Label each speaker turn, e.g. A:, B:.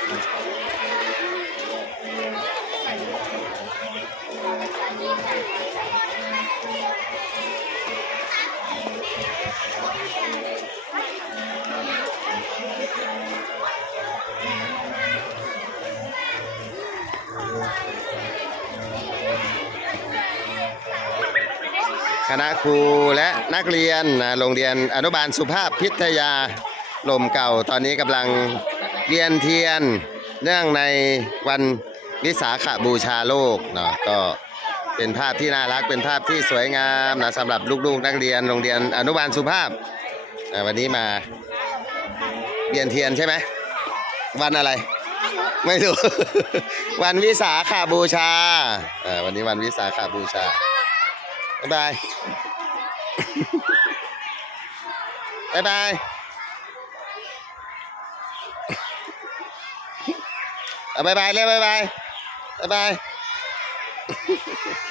A: คณะครูและนักเรียนโรงเรียนอนุบาลสุภาพพิทยาลมเก่าตอนนี้กำลัง เวียนเทียน เนื่องในวันวิสาขบูชาโลกเนาะก็เป็นภาพที่น่ารักเป็นภาพที่สวยงามนะสำหรับลูกๆนักเรียนโรงเรียนอนุบาลสุภาพอะวันนี้มาเวียนเทียนใช่ไหมวันอะไร ไม่รู้ วันวิสาขาบูชาอ่าวันนี้วันวิสาขาบูชาบ๊ายบายบ๊ายบาย
B: à, bye bye leo bye bye. Bye bye.